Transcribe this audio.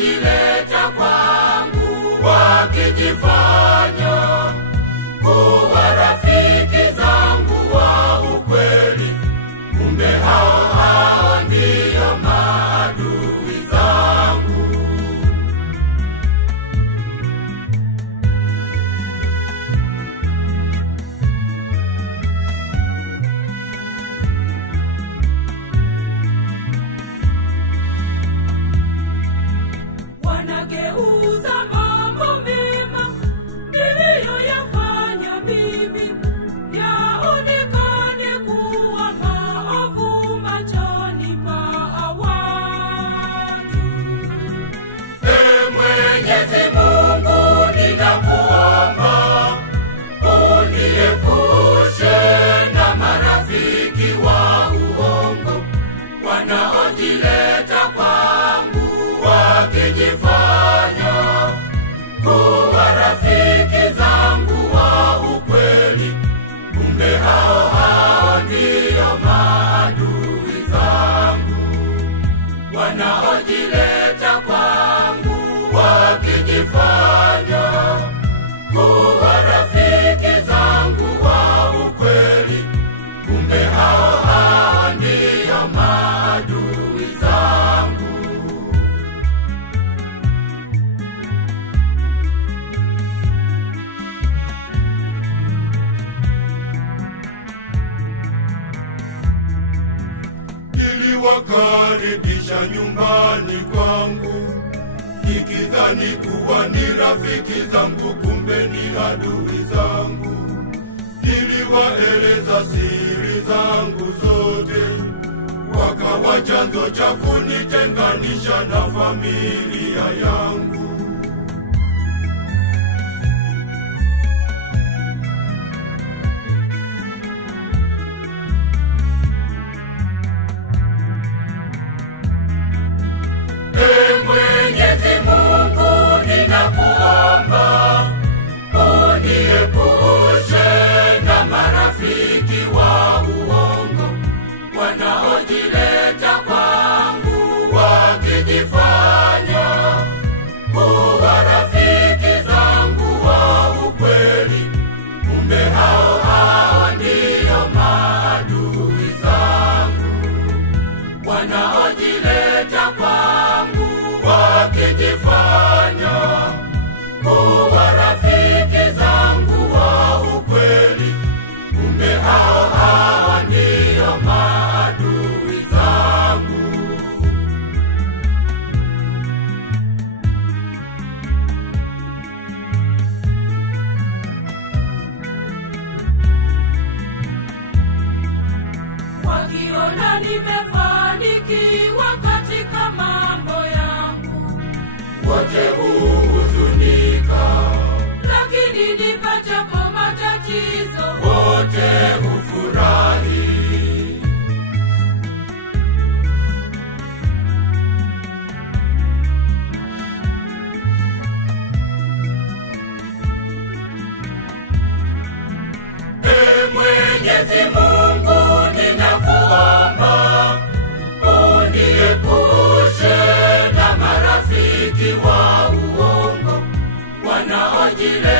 wanaojileta kwangu wakijifanya kuwa rafiki zangu wa ukweli, kumbe hao ndio maadui zangu. Wanageuza mambo mema niliyoyafanya mimi yaonekane kuwa maovu machoni pa watu. Mwenyezi Mungu, ninakuomba uniepushe na marafiki wa uongo wanaojileta kwangu wakijifanya kuwa rafiki zangu wa ukweli, kumbe hao ndio maadui zangu. Wanaojileta kwangu wakijifanya kuwa rafiki zangu wa ukweli, kumbe hao ndio maadui zangu. Niliwakaribisha nyumbani kwangu nikidhani kuwa ni rafiki zangu, kumbe ni adui zangu. Niliwaeleza siri zangu zote, wakawa chanzo cha kunitenganisha na familia yangu. Mwenyezi Mungu, ninakuomba uniepushe na marafiki wa uongo wanaojileta kwangu wakijifanya kuwa rafiki zangu wa ukweli, kumbe hao ndio maadui zangu. Wanaojileta kwangu wakijifanya kuwa rafiki zangu wa ukweli, kumbe hao ndio maadui zangu. Wakiona nimefanikiwa katika mambo yangu, wote huhuzunika, lakini nipatapo matatizo, wote hufurahi. Mwenyezi Mungu, ninakuomba uniepushe na marafiki wa uongo wanaojileta